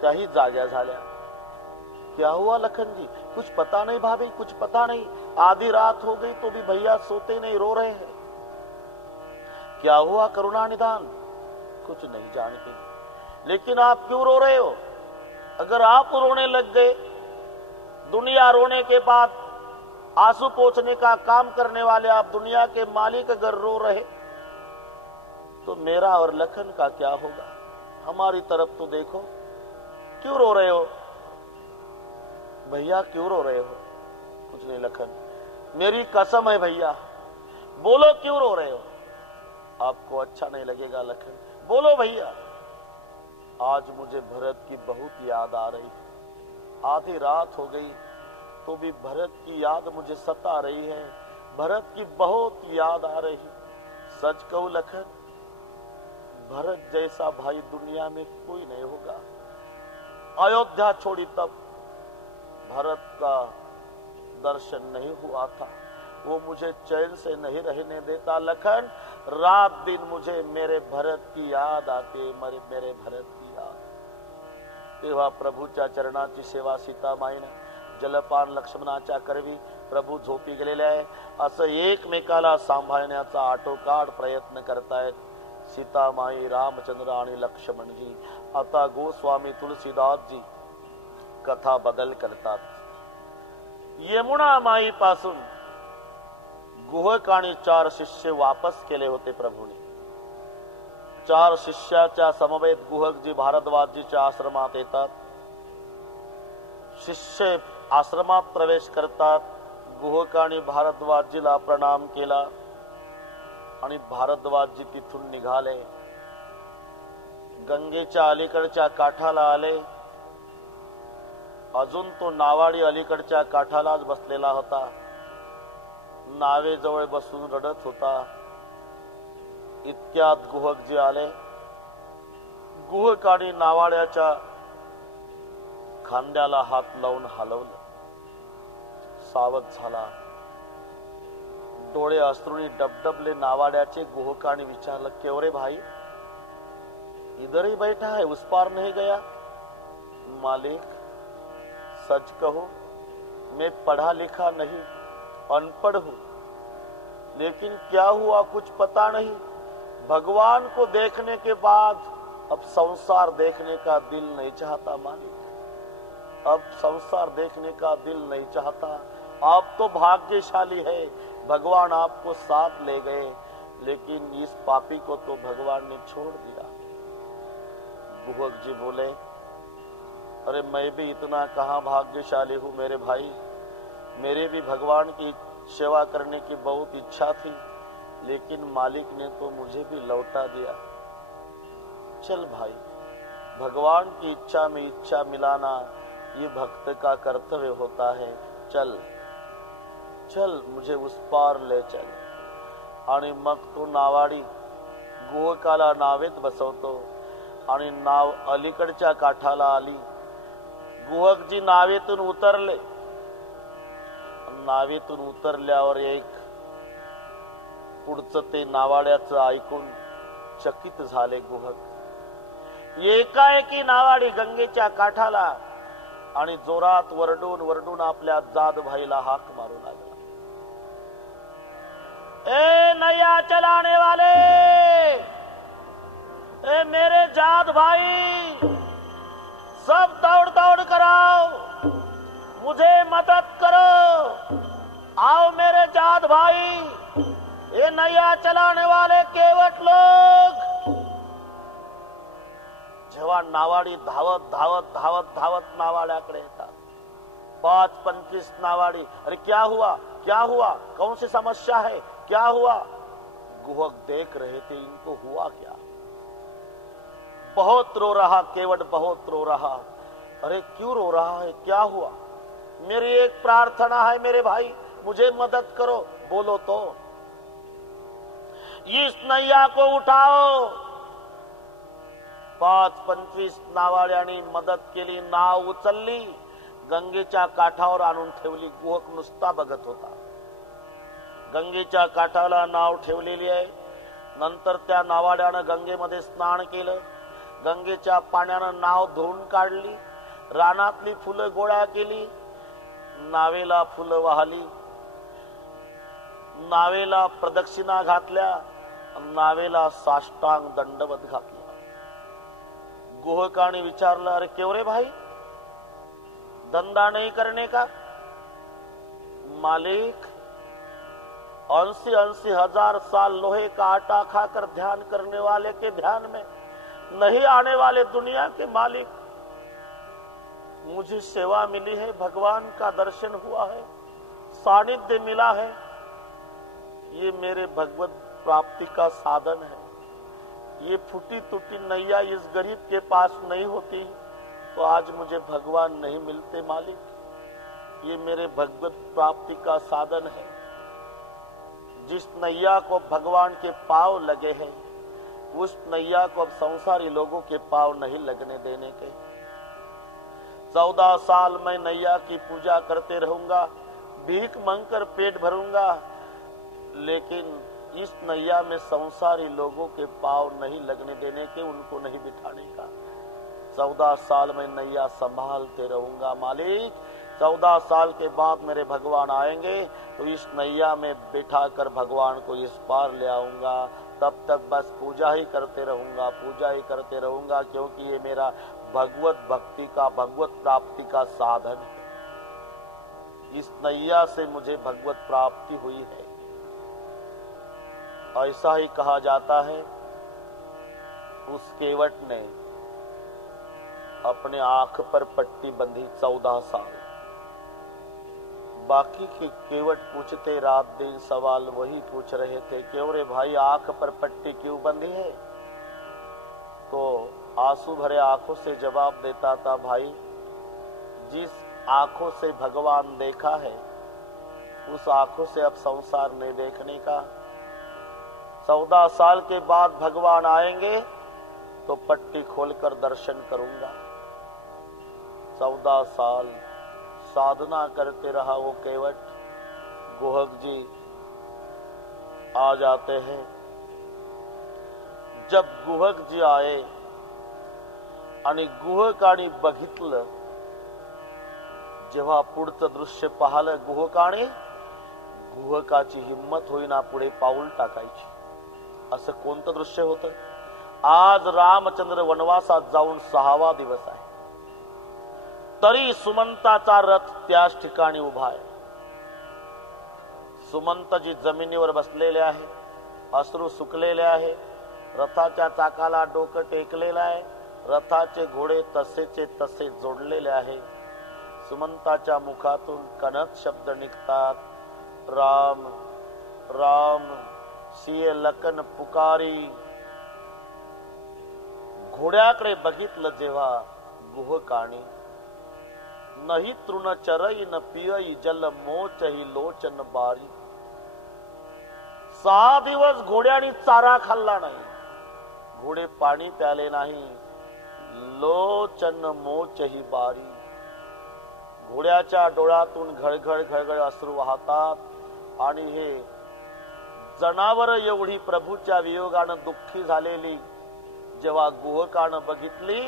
त्याही जाग्या झाल्या. क्या हुआ लखन जी? कुछ पता नहीं भाभी, कुछ पता नहीं. आधी रात हो गई तो भी भैया सोते नहीं, रो रहे हैं. क्या हुआ करुणा निदान? कुछ नहीं जानती. लेकिन आप क्यों रो रहे हो? अगर आप रोने लग गए, दुनिया रोने के बाद आंसू पोंछने का काम करने वाले आप दुनिया के मालिक अगर रो रहे तो मेरा और लखन का क्या होगा? हमारी तरफ तो देखो. क्यों रो रहे हो भैया, क्यों रो रहे हो? कुछ नहीं लखन, मेरी कसम है भैया. बोलो क्यों रो रहे हो? आपको अच्छा नहीं लगेगा लखन. बोलो भैया. आज मुझे भरत की बहुत याद आ रही. आधी रात हो गई तो भी भरत की याद मुझे सता रही है. भरत की बहुत याद आ रही. सच कहूं लखन, भरत जैसा भाई दुनिया में कोई नहीं होगा. अयोध्या छोड़ी तब भरत का दर्शन नहीं हुआ था. वो मुझे चैन से नहीं रहने देता लखन. रात दिन मुझे मेरे भरत की याद आते, मेरे भरत की याद. तेव्हा प्रभूच्या चरणाची सेवा सीतामाईनं, जलपान लक्ष्मणाच्या करवी. प्रभू झोपी गेलेले आहे असं एकमेकाला सांभाळण्याचा आटोकाट प्रयत्न करतायत सीतामाई, रामचंद्र आणि लक्ष्मणजी. आता गोस्वामी तुलसीदासजी कथा बदल करतात. यमुना माई पासून गुहक आणि 4 शिष्य वापस केले होते प्रभूने. 4 शिष्याच्या समवेत गुहकजी भारद्वाजजीच्या आश्रमात येतात. शिष्य आश्रमात प्रवेश करतात. गुहक आणि भारद्वाजजीला प्रणाम केला आणि भारद्वाजजी तिथून निघाले. गंगेच्या अलीकडच्या काठाला आले. अजून तो नावाडी अलीकडच्या काठालाच बसलेला होता. नावेजवळ बसून रडत होता. इतक्यात गुहकजी आले. गुहक आणि नावाड्याच्या खांद्याला हात लावून हलवलं. सावध झाला. डोळे अश्रूनी डबडबले नावाड्याचे. गुहकाने विचारलं, क्यों रे भाई, इधर ही बैठा है, उस पार नहीं गया? मालिक सच कहो, मैं पढ़ा लिखा नहीं, अनपढ़ हूं. लेकिन क्या हुआ कुछ पता नहीं. भगवान को देखने के बाद अब संसार देखने का दिल नहीं चाहता मालिक. अब संसार देखने का दिल नहीं चाहता. आप तो भाग्यशाली है, भगवान आपको साथ ले गए, लेकिन इस पापी को तो भगवान ने छोड़ दिया. गुहक जी बोले, अरे मैं भी इतना कहां भाग्यशाली हूं मेरे भाई. मेरे भी भगवान की सेवा करने की बहुत इच्छा थी, लेकिन मालिक ने तो मुझे भी लौटा दिया. चल भाई, भगवान की इच्छा में इच्छा मिलाना ये भक्त का कर्तव्य होता है. चल चल, मुझे उस पार ले चल. आणि मग तो नावाडी गुहकाला नावेत बसवतो आणि नाव अलीकडच्या काठाला आली. गुहकजी नावेतून उतरले. नावेतून उतरल्यावर एक पुढचं ते नावाड्याचं ऐकून चकित झाले गुहक. एकाएकी नावाडी गंगेच्या काठाला आणि जोरात वरडून वरडून आपल्या जाद भाईला हाक मारू लागला. ए नैया चलाने वाले, ए मेरे जाद भाई, सब दौड़ दौड़ कर आओ, मुझे मदद करो. आओ मेरे जाद भाई, ये नैया चलाने वाले केवट लोग. जेव्हा नावाडी धावत धावत धावत धावत नावाड्याकडे येतात. 5-25 नावाडी. अरे क्या हुआ, क्या हुआ, कौन सी समस्या है, क्या हुआ? गुहक देख रहे थे इनको हुआ क्या. बहुत रो रहा केवट, बहुत रो रहा. अरे क्यों रो रहा है, क्या हुआ? मेरी एक प्रार्थना है मेरे भाई, मुझे मदद करो. बोलो तो. इस नैया को उठाओ. 5-25 नावाड्यांनी मदत केली. नाव उचलली, गंगेच्या काठावर आणून ठेवली. गुहक नुसता बघत होता. गंगेच्या काठाला नाव ठेवलेली आहे. नंतर त्या नावाड्यानं गंगेमध्ये स्नान केलं. गंगेच्या पाण्यानं नाव धुवून काढली, रानातली फुलं गोळा केली, नावेला फुलं वाहली, नावेला प्रदक्षिणा घातल्या, नावेला साष्टांग दंडवत घातला. गुहकाने विचारलं, अरे क्यों रे भाई, धंधा नहीं करने का? मालिक, 80-80 हजार साल लोहे का आटा खाकर ध्यान करने वाले के ध्यान में नहीं आने वाले दुनिया के मालिक, मुझे सेवा मिली है, भगवान का दर्शन हुआ है, सानिध्य मिला है, ये मेरे भगवत प्राप्ति का साधन है. ये फूटी टूटी नैया इस गरीब के पास नहीं होती तो आज मुझे भगवान नहीं मिलते मालिक. ये मेरे भगवत प्राप्ति का साधन है. जिस नैया को भगवान के पांव लगे हैं उस नैया को अब संसारी लोगों के पांव नहीं लगने देने के. 14 साल मैं नैया की पूजा करते रहूंगा, भीख मांगकर पेट भरूंगा, लेकिन इस नैया में संसारी लोगों के पांव नहीं लगने देने के, उनको नहीं बिठाने का. 14 साल में नैया संभालते रहूंगा मालिक. 14 साल के बाद मेरे भगवान आएंगे तो इस नैया में बिठाकर भगवान को इस पार ले आऊंगा. तब तक बस पूजा ही करते रहूंगा, पूजा ही करते रहूंगा, क्योंकि ये मेरा भगवत भक्ति का, भगवत प्राप्ति का साधन है. इस नैया से मुझे भगवत प्राप्ति हुई है. ऐसा ही कहा जाता है. उस केवट ने अपने आंख पर पट्टी बंधी 14 साल. बाकी के केवट पूछते रात दिन सवाल वही पूछ रहे थे, क्यों रे भाई आंख पर पट्टी क्यों बंधी है? तो आंसू भरे आंखों से जवाब देता था, भाई जिस आंखों से भगवान देखा है उस आंखों से अब संसार नहीं देखने का. 14 साल के बाद भगवान आएंगे तो पट्टी खोलकर दर्शन करूंगा. 14 साल साधना करते रहा वो केवट. गुहक जी आ जाते हैं. जब गुहक जी आए आणि गुहकाने बघितलं, जेव्हा पुढचं दृश्य पाहिलं गुहकाने, गुहकाची हिम्मत होईना पुढे पाऊल टाकायची. असं कोणतं दृश्य होतं? आज रामचंद्र वनवासात जाऊन 6वा दिवस आहे, तरी सुमंताचा रथ त्याच ठिकाणी उभा आहे. सुमंतजी जमिनीवर बसलेले आहे, अश्रू सुकलेले आहे, रथाच्या चाकाला डोकं टेकलेलं आहे, रथाचे घोडे तसेचे तसे जोडलेले आहे. सुमंताच्या मुखातून कणत शब्द निघतात, राम राम सिये लखन पुकारी. घोड्याकडे बघितलं जेव्हा गुहकाने, नहीं तृण चरई न पियई जल मोच ही लोचन बारी. 6 दिवस घोड्याने चारा खाल्ला नाही, घोडे पाणी प्याले नाही, लोचन मोच ही बारी. घोड्याच्या डोळ्यातून घळघळ घळघळ अश्रू वाहतात आणि हे जनावर एवढी प्रभूच्या वियोगानं दुःखी झालेली जेव्हा गुहकानं बघितली,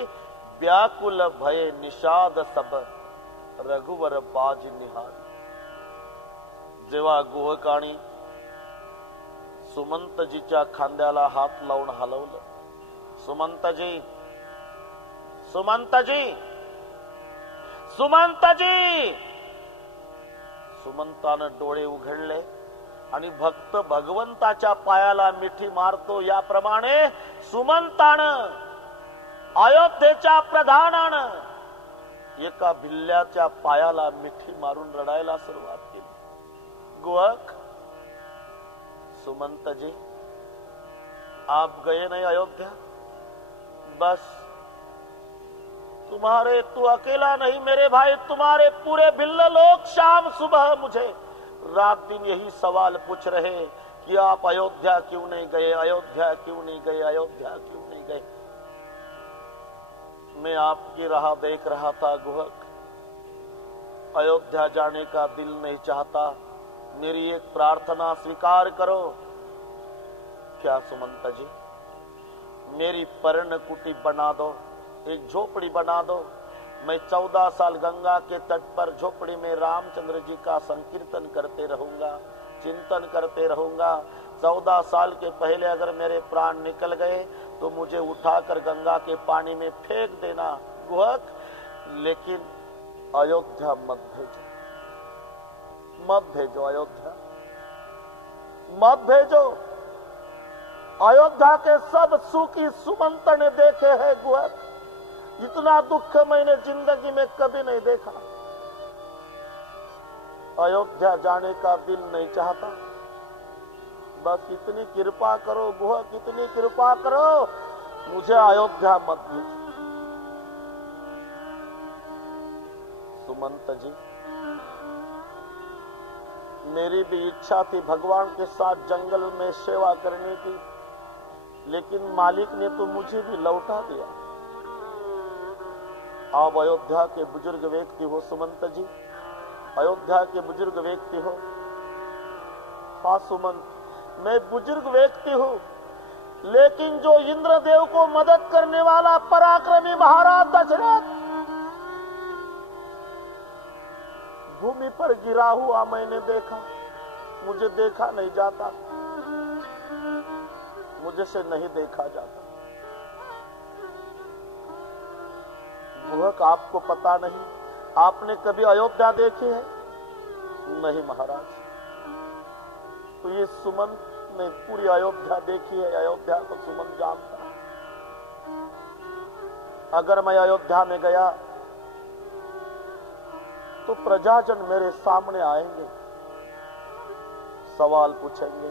व्याकुल भय निषाद सब रघुवर बाज निहार. जेव्हा गुहकाने सुमंतजीच्या खांद्याला हात लावून हलवलं, सुमंतजी सुमंतजी सुमंतजी. सुमंतानं डोळे उघडले आणि भक्त भगवंताच्या पायाला मिठी मारतो याप्रमाणे सुमंतानं अयोध्येच्या प्रधानानं एका भिल्ल्याच्या पायाला मिठी मारून रडायला सुरुवात केली. गुहक, सुमंत जी आप गए नहीं अयोध्या, बस तुम्हारे, तू अकेला नहीं मेरे भाई, तुम्हारे पूरे भिल्ल लोग शाम सुबह मुझे रात दिन यही सवाल पूछ रहे कि आप अयोध्या क्यों नहीं गए, अयोध्या क्यों नहीं गए, अयोध्या क्यों नहीं गए. मैं आपकी राह देख रहा था गुहक, अयोध्या जाने का दिल नहीं चाहता, मेरी एक प्रार्थना स्वीकार करो. क्या सुमंत जी, मेरी पर्ण कुटी बना दो, एक झोपड़ी बना दो। मैं 14 साल गंगा के तट पर झोपड़ी में रामचंद्र जी का संकीर्तन करते रहूंगा, चिंतन करते रहूंगा। 14 साल के पहले अगर मेरे प्राण निकल गए तो मुझे उठाकर गंगा के पानी में फेंक देना गुहक, लेकिन अयोध्या मत भेजो, मत भेजो अयोध्या, मत भेजो। अयोध्या के सब सुखी सुमंत ने देखे हैं गुहक, इतना दुख मैंने जिंदगी में कभी नहीं देखा। अयोध्या जाने का दिल नहीं चाहता, बस इतनी कृपा करो गुहक, इतनी कृपा करो, मुझे अयोध्या मत भेजो। सुमंत जी, मेरी भी इच्छा थी भगवान के साथ जंगल में सेवा करने की, लेकिन मालिक ने तो मुझे भी लौटा दिया। आप अयोध्या के बुजुर्ग व्यक्ति हो सुमंत जी, अयोध्या के बुजुर्ग व्यक्ति हो। हाँ सुमंत, मैं बुजुर्ग व्यक्ति हूं, लेकिन जो इंद्रदेव को मदद करने वाला पराक्रमी महाराज दशरथ भूमि पर गिरा हुआ मैंने देखा, मुझे देखा नहीं जाता, मुझे से नहीं देखा जाता। गुहक, आपको पता नहीं, आपने कभी अयोध्या देखी है? नहीं महाराज। तो ये सुमंत ने पूरी अयोध्या देखी है, अयोध्या को सुमंत जानता है। अगर मैं अयोध्या में गया तो प्रजाजन मेरे सामने आएंगे, सवाल पूछेंगे,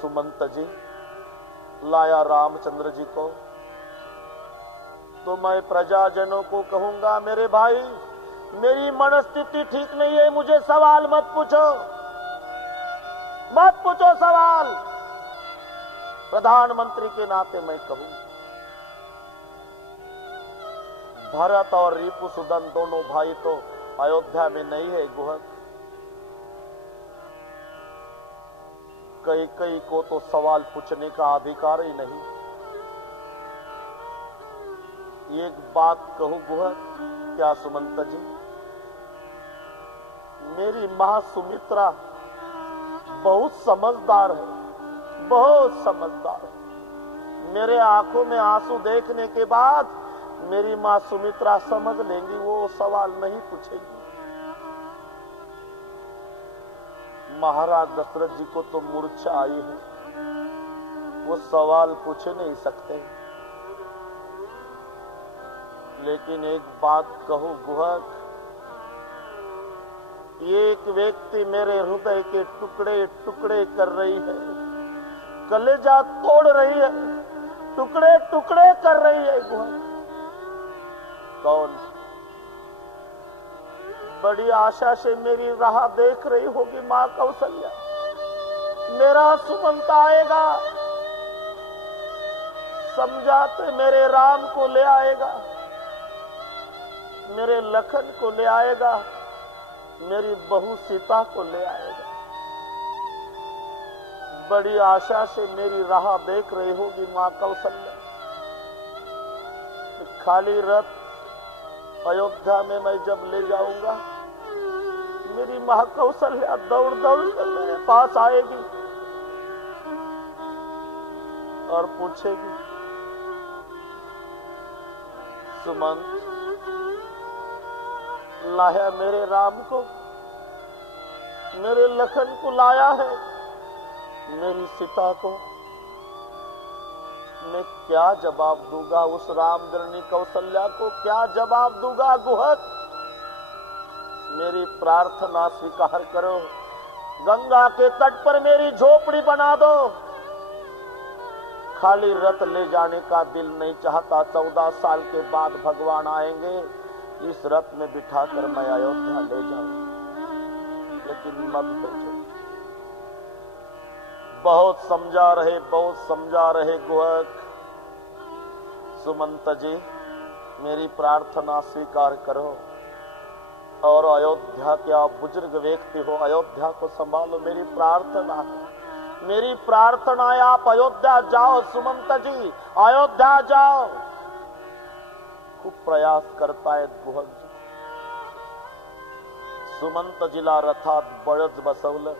सुमंत जी लाया रामचंद्र जी को, तो मैं प्रजाजनों को कहूंगा, मेरे भाई मेरी मनस्थिति ठीक नहीं है, मुझे सवाल मत पूछो, मत पूछो सवाल। प्रधानमंत्री के नाते मैं कहूं, भरत और रिपुसुदन दोनों भाई तो अयोध्या में नहीं है गुहक। कई को तो सवाल पूछने का अधिकार ही नहीं। एक बात कहूं गुहक, क्या सुमंत जी, मेरी मां सुमित्रा बहुत समझदार है, बहुत समझदार है। मेरे आंखों में आंसू देखने के बाद मेरी मां सुमित्रा समझ लेंगी, वो सवाल नहीं पूछेगी। महाराज दशरथ जी को तो मूर्छा आई है, वो सवाल पूछ नहीं सकते। लेकिन एक बात कहूं गुहक, एक व्यक्ति मेरे हृदय के टुकड़े टुकड़े कर रही है, कलेजा तोड़ रही है, टुकड़े टुकड़े कर रही है गुहक। कौन? बड़ी आशा से मेरी राह देख रही होगी मां कौशल्या, मेरा सुमंत आएगा, समझाते मेरे राम को ले आएगा, मेरे लखन को ले आएगा, मेरी बहू सीता को ले आएगा। बड़ी आशा से मेरी राह देख रही होगी मां कौशल्या। खाली रथ अयोध्या में मैं जब ले जाऊंगा, मेरी मां कौशल्या दौड़ दौड़ कर मेरे पास आएगी और पूछेगी, सुमंत लाया मेरे राम को, मेरे लखन को लाया है, मेरी सीता को मैं क्या जवाब दूंगा? उस रामधरणी कौशल्या को क्या जवाब दूंगा गुहक? मेरी प्रार्थना स्वीकार करो, गंगा के तट पर मेरी झोपड़ी बना दो। खाली रथ ले जाने का दिल नहीं चाहता, 14 साल के बाद भगवान आएंगे, इस रथ में बिठाकर मैं अयोध्या ले जाऊं, लेकिन मत भेजो। बहुत समझा रहे, बहुत समझा रहे गुहक। सुमंत जी मेरी प्रार्थना स्वीकार करो और अयोध्या के आप बुजुर्ग व्यक्ति हो, अयोध्या को संभालो, मेरी प्रार्थना है। मेरी प्रार्थना है आप अयोध्या जाओ सुमंत जी, अयोध्या जाओ. खूप प्रयास करतायत गुहक जी. सुमंतजीला रथात बळच बसवलं,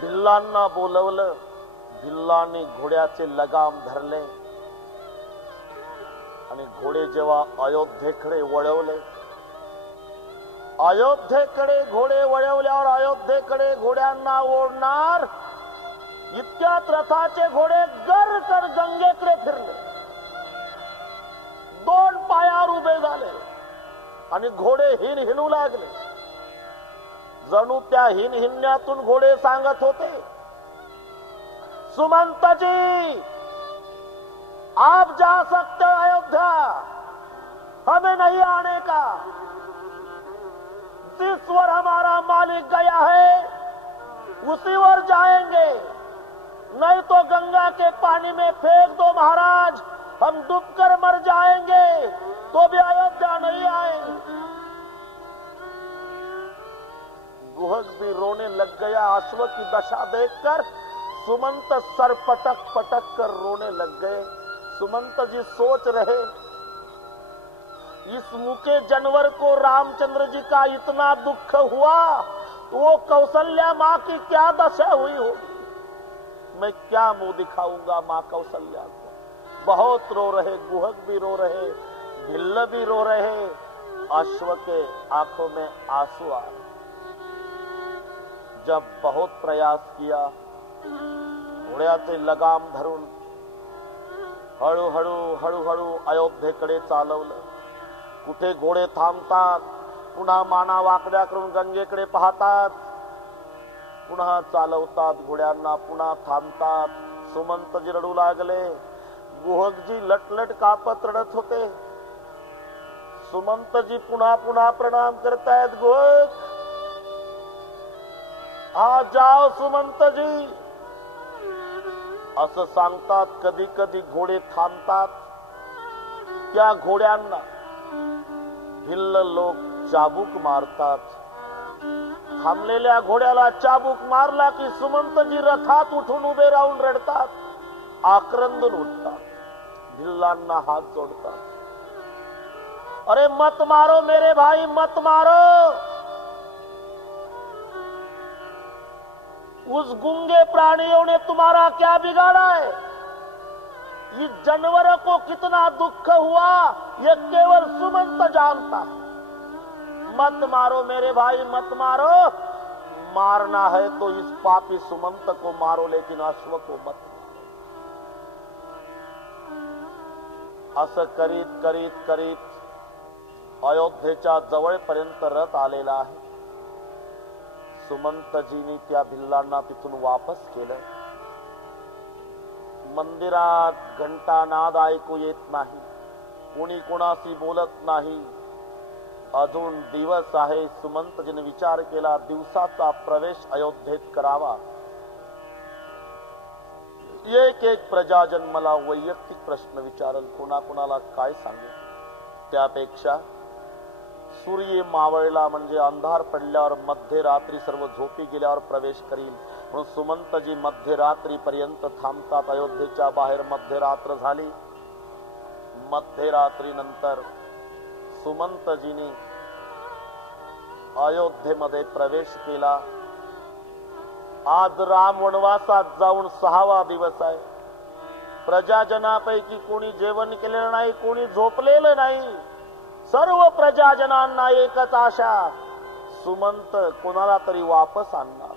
भिल्लांना बोलवलं, भिल्लांनी घोड्याचे लगाम धरले आणि घोडे जेव्हा अयोध्येकडे वळवले, अयोध्येकडे घोडे वळवल्यावर अयोध्येकडे घोड्यांना ओढणार इतक्यात रथाचे घोडे गरकर गंगेकडे फिरले, दोन पायावर उभे झाले आणि घोडे हिणू लागले. जणू त्या हिन्यातून घोडे सांगत होते, सुमंत जी आप जा सकते हो अयोध्या, हमें नहीं आने का. जिस पर हमारा मालिक गया है उसी पर जाएंगे, नहीं तो गंगा के पानी में फेंक दो महाराज, हम डूबकर मर जाएंगे तो भी अयोध्या नहीं आएंगे. गुहक भी रोने लग गया. अश्व की दशा देखकर सुमंत सर पटक पटक कर रोने लग गए. सुमंत जी सोच रहे, इस मुके जानवर को रामचंद्र जी का इतना दुख हुआ, वो कौशल्या माँ की क्या दशा हुई होगी. मैं क्या मुंह दिखाऊंगा माँ कौशल्या को. बहुत रो रहे, गुहक भी रो रहे, भिल्ल भी रो रहे, अश्व के आंखों में आंसू आ रहे. जब बहुत प्रयास किया, घोड्याचे लगाम धरून हळूहळू हळूहळू अयोध्येकडे चालवलं. कुठे घोडे थांबतात, पुन्हा माना वाकड्या करून गंगेकडे पाहतात, पुन्हा चालवतात घोड्यांना, पुन्हा थांबतात. सुमंतजी रडू लागले. गुहकजी लटलट कापत रडत होते. सुमंतजी पुन्हा पुन्हा प्रणाम करतायत. गुहक आ जाओ सुमंतजी असं सांगतात. कधी कधी घोडे थांबतात. त्या घोड्यांना भिल्ल लोक चाबूक मारतात. थांबलेल्या घोड्याला चाबूक मारला की सुमंतजी रथात उठून उभे राहून रडतात, आक्रंदून उठतात, भिल्लांना हात जोडतात. अरे मत मारो मेरे भाई, मत मारो. उस गूंगे प्राणियों ने तुम्हारा क्या बिगाड़ा है. इस जानवर को कितना दुख हुआ ये केवल सुमंत जानता है. मत मारो मेरे भाई, मत मारो. मारना है तो इस पापी सुमंत को मारो, लेकिन अश्व को मत मारो. असं करीत करीत करीत अयोध्येच्या जवळपर्यंत रथ आलेला आहे. सुमंतजींनी त्या भिल्लांना तिथून वापस केलं. मंदिरात घंटानाद ऐकू येत नाही, कोणी कोणाशी बोलत नाही. अजून दिवस आहे. सुमंतजीने विचार केला, दिवसाचा प्रवेश अयोध्येत करावा. एक एक प्रजाजन मला वैयक्तिक प्रश्न विचारल, कोणाकोणाला काय सांगू. त्यापेक्षा सूर्य मावळला म्हणजे अंधार पडल्यावर मध्यरात्री सर्व झोपी गेल्यावर प्रवेश करील. म्हणून सुमंतजी मध्यरात्री पर्यंत थांबतात. अयोध्येच्या बाहेर मध्यरात्र झाली. मध्यरात्री नंतर सुमंतजीने अयोध्येमध्ये प्रवेश केला. आज राम वनवासात जाऊन 6वा दिवस आहे. प्रजाजनापैकी कोणी जेवण केलेलं नाही, कोणी झोपलेलं नाही. सर्व प्रजाजनांना एकच आशा, सुमंत कोणाला तरी वापस आणणार.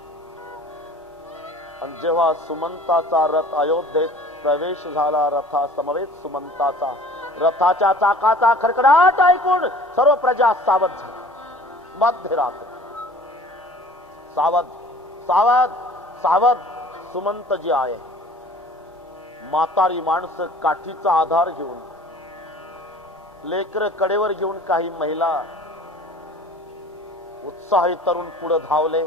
आणि जेव्हा सुमंताचा रथ अयोध्येत प्रवेश झाला, रथा समवेत सुमंताचा, रथाच्या चाकाचा खडखडाट ऐकून सर्व प्रजा सावध झाली. मध्यरात्री सावध सावध सावध सुमंतजी आये. म्हातारी माणसं काठीचा आधार घेऊन, लेकर कडेवर घेऊन काही महिला, उत्साही तरुण पुढे धावले.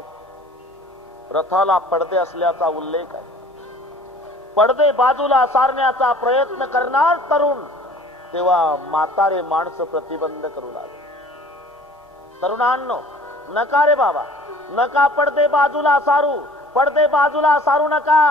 रथाला पडदे असल्याचा उल्लेख आहे. पडदे बाजूला सारण्याचा प्रयत्न करणार तरुण, तेव्हा म्हातारे माणसं प्रतिबंध करू लागले. तरुणांनो, नका रे बाबा, नका पडदे बाजूला सारू. पडदे बाजूला सारू नका.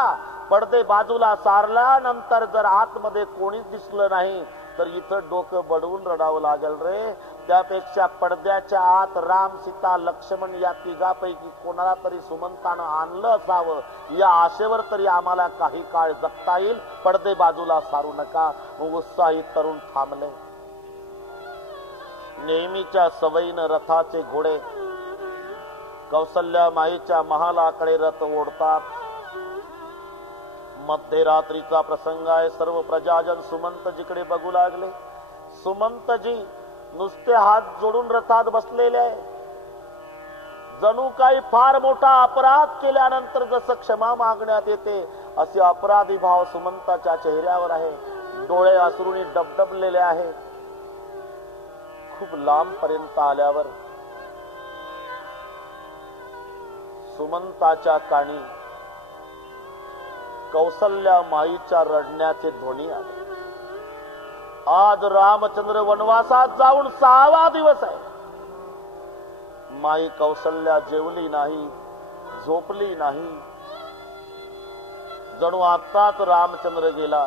पडदे बाजूला सारल्यानंतर जर आतमध्ये कोणीच दिसलं नाही तर इथं डोकं बडवून रडावं लागेल रे. त्यापेक्षा पडद्याच्या आत राम, सीता, लक्ष्मण या तिघापैकी कोणाला तरी सुमंतानं आणलं असावं या आशेवर तरी आम्हाला काही काळ जगता येईल. पडदे बाजूला सारू नका. उत्साही तरुण थांबले. नेहमीच्या सवयीनं रथाचे घोडे कौसल्या माईच्या महालाकडे रथ ओढतात. मध्यरात्रीचा प्रसंग आहे. सर्व प्रजाजन सुमंतजीकडे बघू लागले. सुमंतजी नुसते हात जोडून रथात बसलेले आहे. जणू काही फार मोठा अपराध केल्यानंतर जसं क्षमा मागण्यात येते असे अपराधी भाव सुमंताच्या चेहऱ्यावर आहे. डोळे अश्रूंनी डबडबलेले आहे. खूप लांब पर्यंत आल्यावर सुमंताच्या कानी कौसल्या माईच्या रडण्याचे ध्वनी आले. आज रामचंद्र वनवासात जाऊन 6वा दिवस आहे. माई कौसल्या जेवली नाही, झोपली नाही. जणू आत्ताच रामचंद्र गेला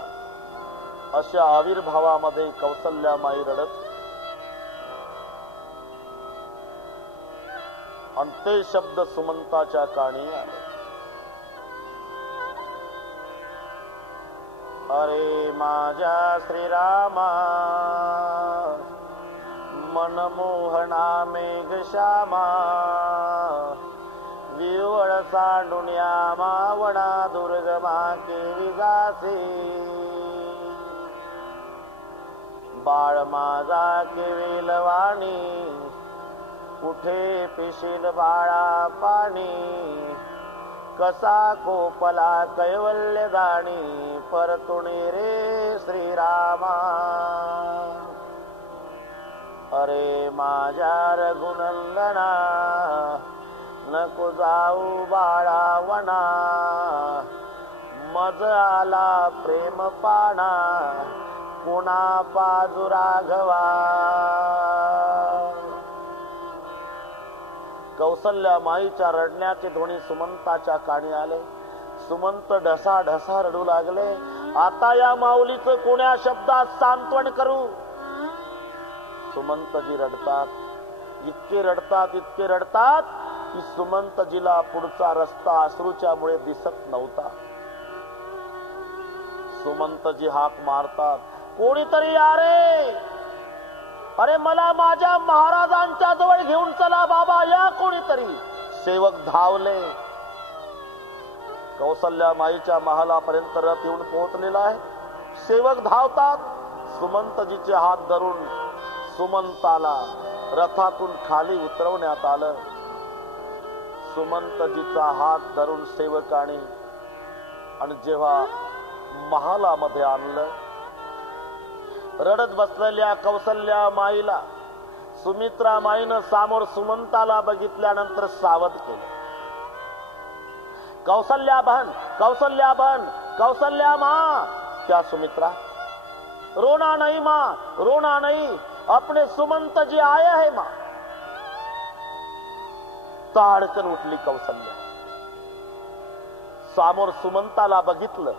अशा आविर्भावामध्ये कौसल्या माई रडत. आणि ते शब्द सुमंताच्या कानी आले. अरे माझ्या श्रीरामा, मनमोहना मेघ श्यामा, विवळ सांडुन्या मावणा दुर्गमा केवी जासे. बाळ माझा केविलवाणी, कुठे पिशील बाळा पाणी. कसा कोपला कैवल्य दाणी, परतुणी रे श्रीरामा. अरे माझ्या रघुनंदना, नको जाऊ बाळा वना. मज आला प्रेम पाना, पुन्हा पाजू राघवा. कौसल्या माईच्या रडण्याचे ध्वनी सुमंताच्या कानी आले. सुमंत ढसा ढसा रडू लागले. आता या माऊलीचं कोण्या शब्दात सांत्वन करू. सुमंतजी रडतात. इतके रडतात, इतके रडतात की सुमंतजीला पुढचा रस्ता अश्रूच्या मुळे दिसत नव्हता. सुमंतजी हाक मारतात, कोणीतरी या रे. अरे मला माझ्या महाराजांच्या जवळ घेऊन चला बाबा, या कोणीतरी. सेवक धावले. कौसल्या माईच्या महालापर्यंत रथ येऊन पोहोचलेला आहे. सेवक धावतात. सुमंतजीचे हात धरून सुमंताला रथातून खाली उतरवण्यात आलं. सुमंतजीचा हात धरून सेवकाने आणि जेव्हा महालामध्ये आणलं, रडत बसलेल्या कौसल्या माईला सुमित्रा माईनं समोर सुमंताला बघितल्यानंतर सावध केलं. कौसल्या बहन, कौसल्या बहन, कौसल्या माँ. क्या सुमित्रा? रोना नहीं माँ, रोना नहीं, अपने सुमंत जी आए हैं माँ. ताडकन उठली कौसल्या. समोर सुमंताला बघितलं,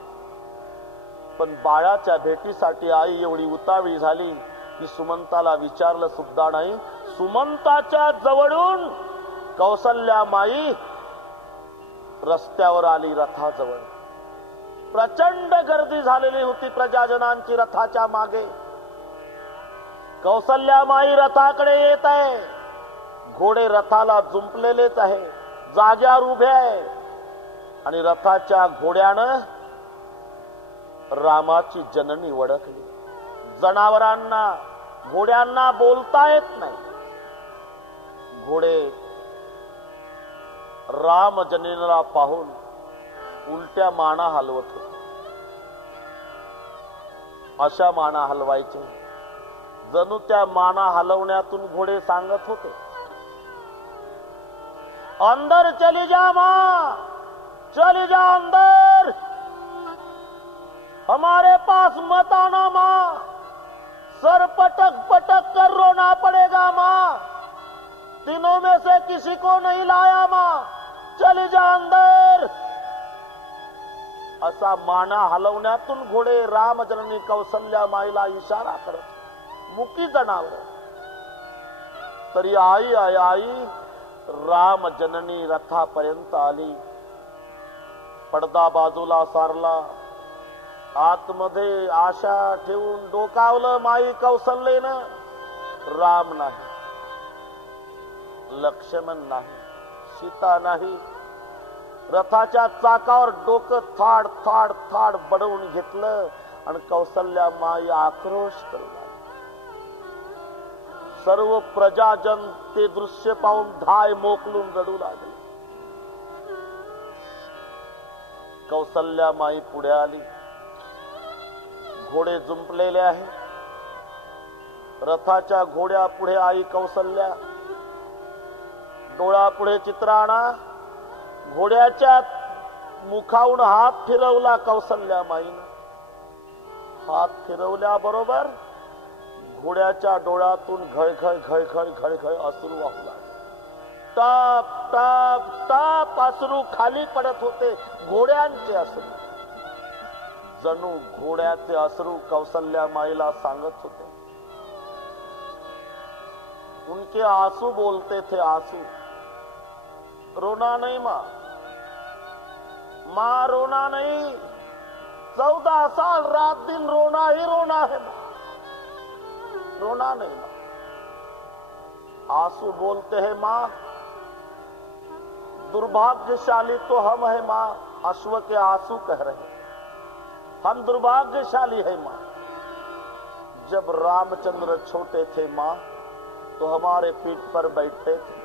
पण बाळाच्या भेटीसाठी आई एवढी उतावळी झाली की सुमंताला विचारलं सुद्धा नाही. सुमंताच्या जवळून कौसल्या माई रस्त्यावर आली रथाजवळ. प्रचंड गर्दी झालेली होती प्रजाजनांची रथाच्या मागे. कौसल्या माई रथाकडे येत आहे. घोडे रथाला जुंपलेलेच आहे, जाग्यावर उभे आहे. आणि रथाच्या घोड्यानं रामाची जननी ओळखली. जनावरांना, घोड्यांना बोलता येत नाही. घोडे राम जननीला पाहून उलट्या माना हलवत होते. अशा माना हलवायचे जणू त्या माना हलवण्यातून घोडे सांगत होते, अंदर चली जा मां, चली जा अंदर, हमारे पास मत आना मां, सर पटक पटक कर रोना पड़ेगा मां, तीनों में से किसी को नहीं लाया मां, चली जा अंदर. असा माना हलवण्यातून घोडे राम जननी कौसल्या माईला इशारा करत मुकी जनावर तरी आई आई आई राम जननी रथापर्यंत आली. पडदा बाजूला सारला. आतमध्ये आशा ठेवून डोकावलं माई कौसल्येनं. राम नाही, लक्ष्मण नाही, सीता नाही. रथाच्या चाकावर डोकं थाड थाड थाड बडवून घेतलं आणि कौसल्या माई आक्रोश करू लागली. सर्व प्रजाजन ते दृश्य पाहून धाय मोकलून रडू लागले. कौसल्या माई पुढे आली. घोडे जुंपलेले आहे. रथाच्या घोड्या पुढे आई कौसल्या. डोळा पुढे चित्राणा. घोड्याच्या मुखावून हात फिरवला कौसल्या माईनं. हात फिरवल्याबरोबर घोड्याच्या डोळ्यातून घळघळ घळघळ घळघळ अश्रू वाहू लागले. टाप टाप टाप अश्रू खाली पडत होते. घोड्यांचे अश्रू. जणू घोड्याचे अश्रू कौसल्या माईला सांगत होते. उनके आंसू बोलते थे आंसू. रोना नहीं माँ, माँ रोना नहीं. 14 साल रात दिन रोना ही रोना है माँ, रोना नहीं माँ. आंसू बोलते हैं माँ. दुर्भाग्यशाली तो हम है माँ. अश्व के आंसू कह रहे. हम दुर्भाग्यशाली है माँ. जब रामचंद्र छोटे थे माँ तो हमारे पीठ पर बैठते थे.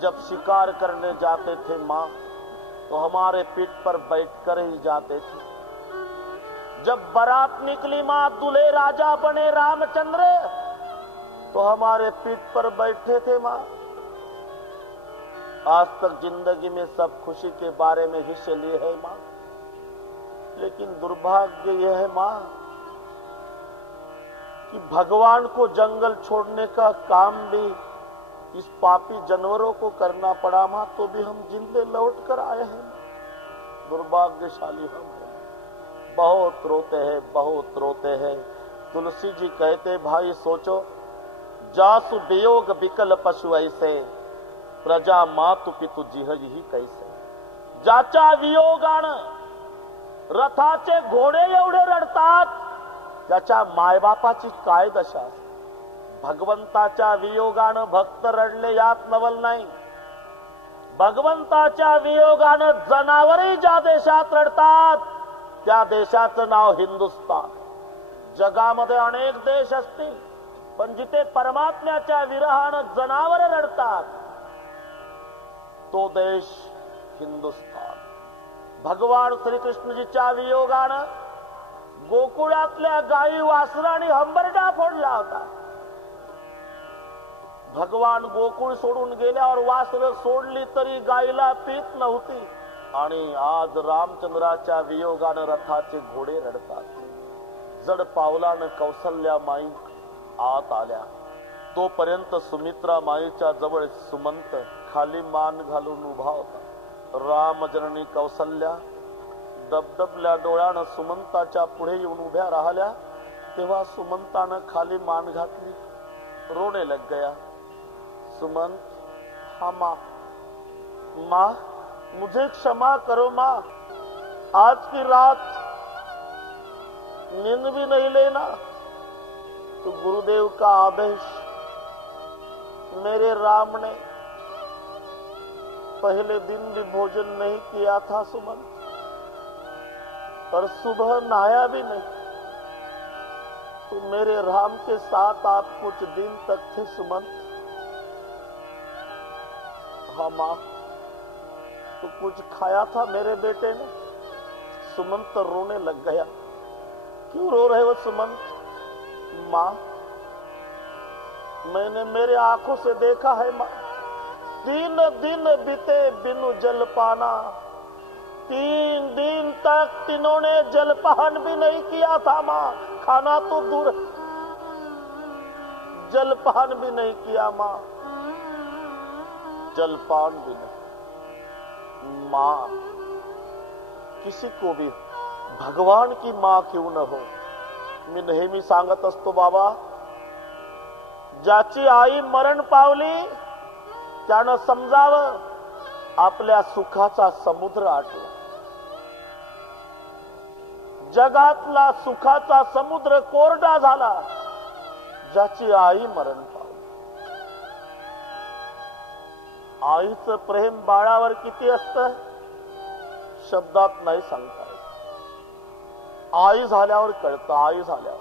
जब शिकार करने जाते थे माँ तो हमारे पीठ पर बैठकर ही जाते थे. जब बारात निकली माँ दूल्हे राजा बने रामचंद्र तो हमारे पीठ पर बैठे थे माँ. आज तक जिंदगी में सब खुशी के बारे में हिस्से लिए है माँ, लेकिन दुर्भाग्य यह है माँ कि भगवान को जंगल छोड़ने का काम भी इस पापी जानवरों को करना पड़ा माँ. तो भी हम जिंदे लौट कर आए हैं. दुर्भाग्यशाली हम हैं. बहुत रोते हैं, बहुत रोते हैं. तुलसी जी कहते भाई सोचो, जासु वियोग विकल पशु ऐसे, प्रजा मातु पितु जिह ही कैसे. ज्याच्या वियोगानं रथाचे घोडे एवढे रडतात त्याच्या मायबापाची काय दशा असते. भगवंताच्या वियोगानं भक्त रडले यात नवल नाही. भगवंताच्या वियोगानं जनावरही ज्या देशात रडतात त्या देशाचं नाव हिंदुस्थान. जगामध्ये अनेक देश असतील पण जिथे परमात्म्याच्या विरहानं जनावर रडतात तो देश हिंदुस्थान. भगवान श्रीकृष्णजीच्या वियोगानं गोकुळातल्या गायी वासरांनी हंबरडा फोडला होता. भगवान गोकुळ सोडून गेल्यावर वासरं सोडली तरी गायीला पीत नव्हती. आणि आज रामचंद्राच्या वियोगानं रथाचे घोडे रडतात. जड पावलानं कौसल्या माई आत आल्या. तोपर्यंत सुमित्रा माईच्या जवळ सुमंत खाली मान घालून उभा होता. रामजननी कौसल्या डबडबल्या डोळ्यानं सुमंताच्या पुढे येऊन उभ्या राहिल्या. तेव्हा सुमंतानं खाली मान घातली. रोने लग गया. सुमंत, हाँ माँ, माँ मुझे क्षमा करो माँ. आज की रात नींद भी नहीं लेना. तो गुरुदेव का आदेश. मेरे राम ने पहले दिन भी भोजन नहीं किया था सुमंत, और सुबह नहाया भी नहीं. तो मेरे राम के साथ आप कुछ दिन तक थे सुमंत. हाँ माँ, तो कुछ खाया था मेरे बेटे ने. सुमंत रोने लग गया. क्यों रो रहे हो सुमंत? माँ, मैंने मेरे आंखों से देखा है माँ. 3 दिन बीते बिनु जल पाना. 3 दिन तक इन्होंने जलपान भी नहीं किया था माँ. खाना तो दूर, जलपान भी नहीं किया माँ. जलपान भी नहीं. माँ, किसी को भी भगवान की मां क्यों न हो. मी नेहमी सांगत असतो बाबा, ज्याची आई मरण पावली त्यानं समजावं आपल्या सुखाचा समुद्र आटला. जगातला सुखाचा समुद्र कोरडा झाला ज्याची आई मरण पावली. आईचं प्रेम बाळावर किती असतं शब्दात नाही सांगता येत. आई झाल्यावर कळतं. आई झाल्यावर.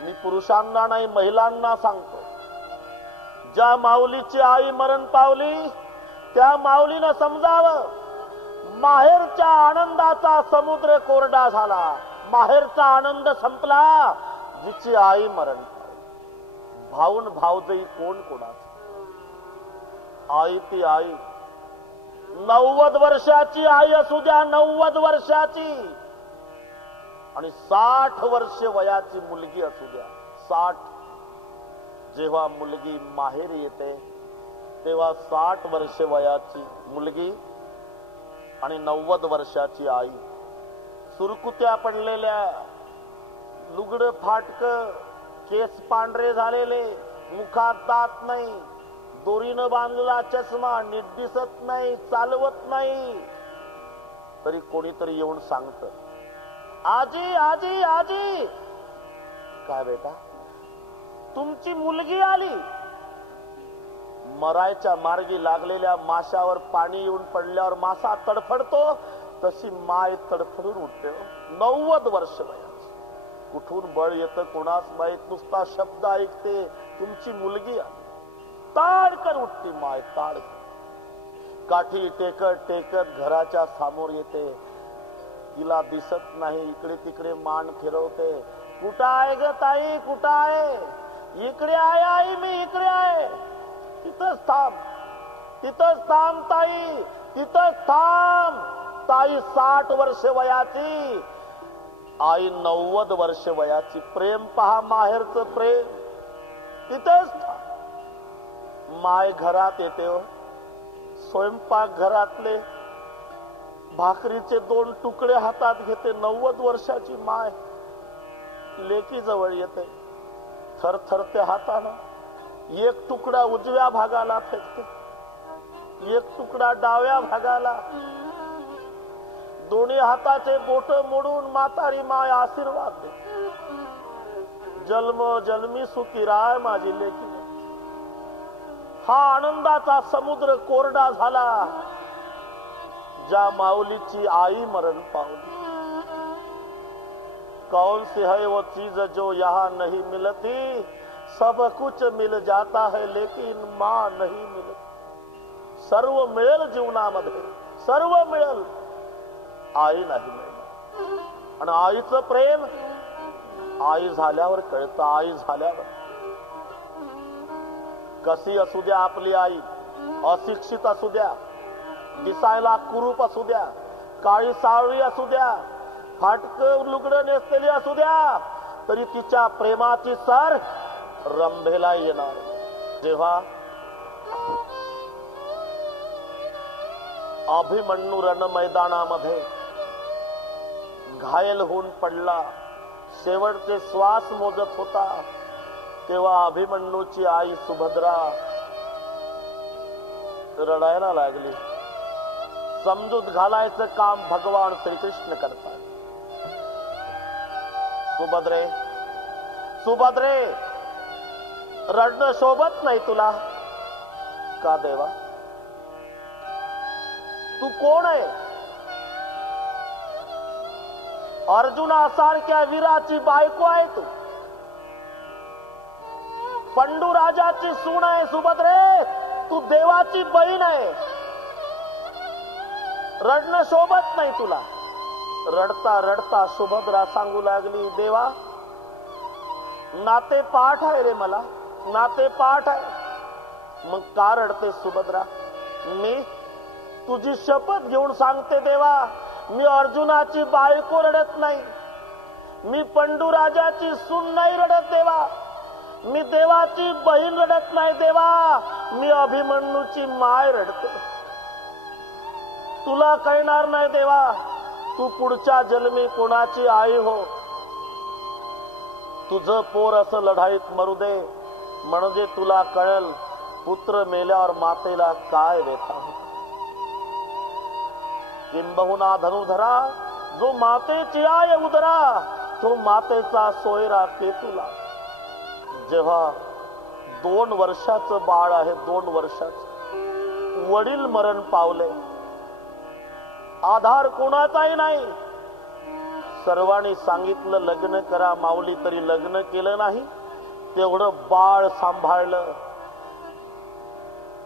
मी पुरुषांना नाही महिलांना सांगतो, ज्या माऊलीची आई मरण पावली त्या माऊलीनं समजावं माहेरच्या आनंदाचा समुद्र कोरडा झाला. माहेरचा आनंद संपला जिची आई मरण पावली. भाऊन भावजई कोण कोणाचं. आई ती आई. 90 वर्षाची आई असू द्या, 90 वर्षाची, आणि 60 वर्ष वयाची मुलगी असू द्या. 60. जेव्हा मुलगी माहेरी येते तेव्हा 60 वर्ष वयाची मुलगी आणि 90 वर्षाची आई. सुरकुत्या पडलेल्या, लुगडं फाटकं, केस पांढरे झालेले, मुखात दात नाही, दोरीनं बांधलेला चष्मा, नीट दिसत नाही, चालवत नाही, तरी कोणीतरी येऊन सांगतं, आजी आजी आजी. काय बेटा, तुमची मुलगी आली. मरायच्या मार्गी लागलेल्या माशावर पाणी येऊन पडल्यावर मासा तडफडतो तशी माय तडफडून उठते. 90 वर्ष वयाची. कुठून बळ येतं कोणास माहित. नुसता शब्द ऐकते तुमची मुलगी आली, ताडकन उठती माय, ताडकन. काठी टेकत टेकत घराच्या समोर येते. तिला दिसत नाही, इकडे तिकडे मान फिरवते. कुठं आहे ग ताई, कुठं आहे. इकडे आहे आई, मी इकडे आहे. तिथंच थांब, तिथंच थांब ताई, तिथंच थांब. ताई 60 वर्ष वयाची, आई 90 वर्ष वयाची. प्रेम पहा, माहेरचं प्रेम. तिथंच थांब. माय घरात येते हो. स्वयंपाक घरातले भाकरीचे 2 तुकडे हातात घेते. 90 वर्षाची माय लेकी जवळ येते. थरथरते हातानं. एक तुकडा उजव्या भागाला फेकते, एक तुकडा डाव्या भागाला. दोन्ही हाताचे बोट मोडून म्हातारी माय आशीर्वाद देते. जन्म जन्मी सुखी राय माझी लेकी. हा आनंदाचा समुद्र कोरडा झाला ज्या माऊलीची आई मरण पावली. कौन सी है वो चीज जो यहाँ नहीं मिलती. सब कुछ मिल जाता है लेकिन माँ नहीं मिलती. सर्व मिळेल जीवनामध्ये, सर्व मिळेल, आई नाही मिळणार. आणि आईचं प्रेम आई झाल्यावर कळतं. आई झाल्यावर. कशी असू द्या आपली आई, अशिक्षित असू द्या, दिसायला कुरूप असू द्या, काळी सावळी असू द्या, फाटकं लुगडं नेसलेली असू द्या, तरी तिच्या प्रेमाची सर रंभेला येणार. जेव्हा अभिमन्यू रण मैदानामध्ये घायल होऊन पडला, शेवटचे श्वास मोजत होता, तेव्हा अभिमन्यूची आई सुभद्रा रडायला लागली. समजूत घालायचं काम भगवान श्रीकृष्ण करतात. सुभद्रे, सुभद्रे, रडणं शोभत नाही तुला का देवा. तू कोण आहे. अर्जुनासारख्या वीराची बायको आहे तू. पंडू राजाची सून आहे सुभद्रे. तू देवाची बहीण आहे. रडणं शोभत नाही तुला. रडता रडता सुभद्रा सांगू लागली, देवा नाते पाठ आहे रे मला, नाते पाठ आहे. मग का रडते सुभद्रा. मी तुझी शपथ घेऊन सांगते देवा, मी अर्जुनाची बायको रडत नाही, मी पंडू राजाची सून नाही रडत देवा, मी देवाची बहीण रडत नाही देवा, मी अभिमन्यूची माय रडते. तुला कळणार नाही देवा, तू पुढच्या जन्मी कोणाची आई हो. तुझं पोर असं लढाईत मरू दे, म्हणजे तुला कळल पुत्र मेल्यावर मातेला काय व्यथा होता. किंबहुना धनुधरा जो मातेची आय उदरा, तो मातेचा सोयरा केतुला. जेव्हा 2 वर्षाचं बाळ आहे, 2 वर्षाचं, वडील मरण पावले, आधार कोणाचाही नाही. सर्वांनी सांगितलं लग्न करा माऊली, तरी लग्न केलं नाही. तेवढं बाळ सांभाळलं.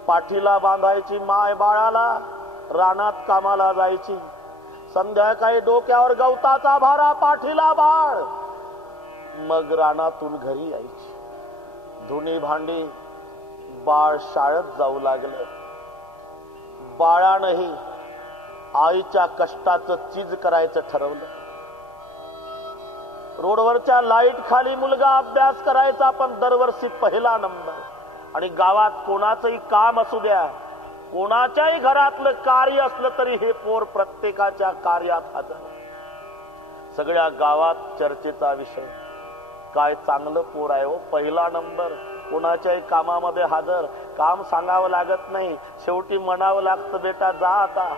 पाठीला बांधायची माय बाळाला, रानात कामाला जायची. संध्याकाळी डोक्यावर गवताचा भारा, पाठीला बाळ, मग रानातून घरी यायची. धुणी भांडी, बाळ शाळेत जाऊ लागलं. बाळानंही आईच्या कष्टाचं चीज करायचं ठरवलं. रोडवरच्या लाईट खाली मुलगा अभ्यास करायचा, पण दरवर्षी पहिला नंबर. आणि गावात कोणाचंही काम असू द्या, कोणाच्याही घरातलं कार्य असलं तरी हे पोर प्रत्येकाच्या कार्यात हजर. सगळ्या गावात चर्चेचा विषय, काय चांगलं पोर आहे हो, पहिला नंबर, कोणाच्याही कामामध्ये हजर. काम सांगावं लागत नाही, शेवटी म्हणावं लागतं, बेटा जा आता.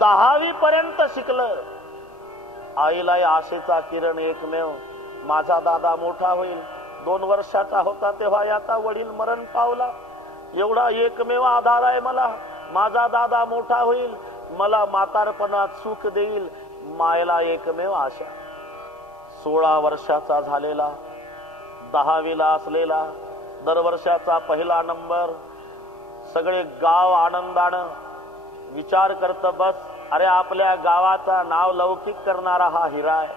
10वी पर्यंत शिकलं. आईला आशेचा किरण एकमेव, माझा दादा मोठा होईल. 2 वर्षाचा होता तेव्हा याचा वडील मरण पावला. एवढा एकमेव आधार आहे मला, माझा दादा मोठा होईल, मला म्हातारपणात सुख देईल. मायला एकमेव आशा. 16 वर्षाचा झालेला, 10वीला असलेला, दरवर्षाचा पहिला नंबर. सगळे गाव आनंदानं विचार करत, बस अरे आपल्या गावाचा नाव लौकिक करणारा हा हिरा आहे,